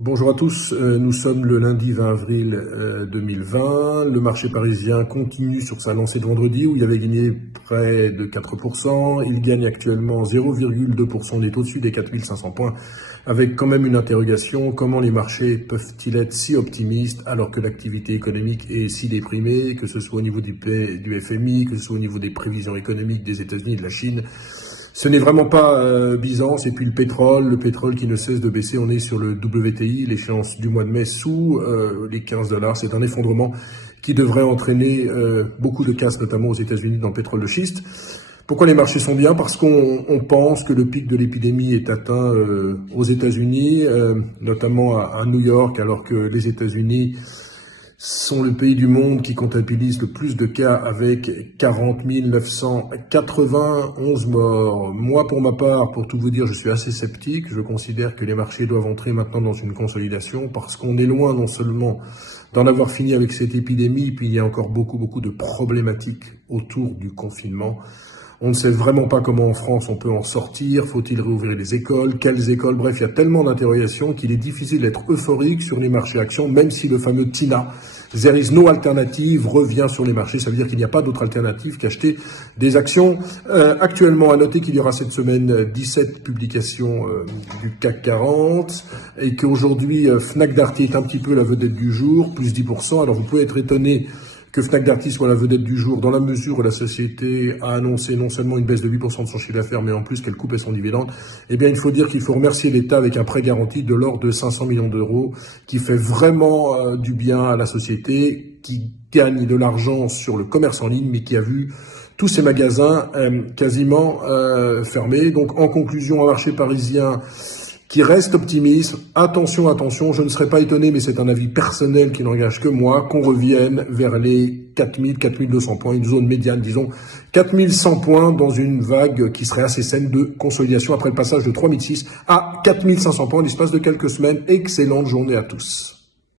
Bonjour à tous, nous sommes le lundi 20 avril 2020. Le marché parisien continue sur sa lancée de vendredi où il avait gagné près de 4%. Il gagne actuellement 0,2%, on est au-dessus des 4500 points, avec quand même une interrogation: comment les marchés peuvent-ils être si optimistes alors que l'activité économique est si déprimée, que ce soit au niveau du FMI, que ce soit au niveau des prévisions économiques des États-Unis et de la Chine. Ce n'est vraiment pas Byzance. Et puis le pétrole qui ne cesse de baisser. On est sur le WTI, l'échéance du mois de mai sous les 15 $. C'est un effondrement qui devrait entraîner beaucoup de casse, notamment aux États-Unis dans le pétrole de schiste. Pourquoi les marchés sont bien? Parce qu'on pense que le pic de l'épidémie est atteint aux États-Unis, notamment à New York, alors que les États-Unis sont le pays du monde qui comptabilise le plus de cas avec 40 991 morts. Moi, pour ma part, pour tout vous dire, je suis assez sceptique. Je considère que les marchés doivent entrer maintenant dans une consolidation parce qu'on est loin non seulement d'en avoir fini avec cette épidémie, puis il y a encore beaucoup de problématiques autour du confinement. On ne sait vraiment pas comment en France on peut en sortir. Faut-il réouvrir les écoles? Quelles écoles? Bref, il y a tellement d'interrogations qu'il est difficile d'être euphorique sur les marchés actions, même si le fameux TINA, there is no alternative, revient sur les marchés. Ça veut dire qu'il n'y a pas d'autre alternative qu'acheter des actions. Actuellement, à noter qu'il y aura cette semaine 17 publications du CAC 40 et qu'aujourd'hui, Fnac Darty est un petit peu la vedette du jour, plus 10%. Alors vous pouvez être étonné que Fnac Darty soit la vedette du jour dans la mesure où la société a annoncé non seulement une baisse de 8% de son chiffre d'affaires, mais en plus qu'elle coupait son dividende. Eh bien, il faut dire qu'il faut remercier l'État avec un prêt garanti de l'ordre de 500 millions d'euros qui fait vraiment du bien à la société, qui gagne de l'argent sur le commerce en ligne, mais qui a vu tous ces magasins quasiment fermés. Donc, en conclusion, un marché parisien qui reste optimiste. Attention, je ne serais pas étonné, mais c'est un avis personnel qui n'engage que moi, qu'on revienne vers les 4000, 4200 points, une zone médiane, disons 4100 points dans une vague qui serait assez saine de consolidation après le passage de 3006 à 4500 points en l'espace de quelques semaines. Excellente journée à tous.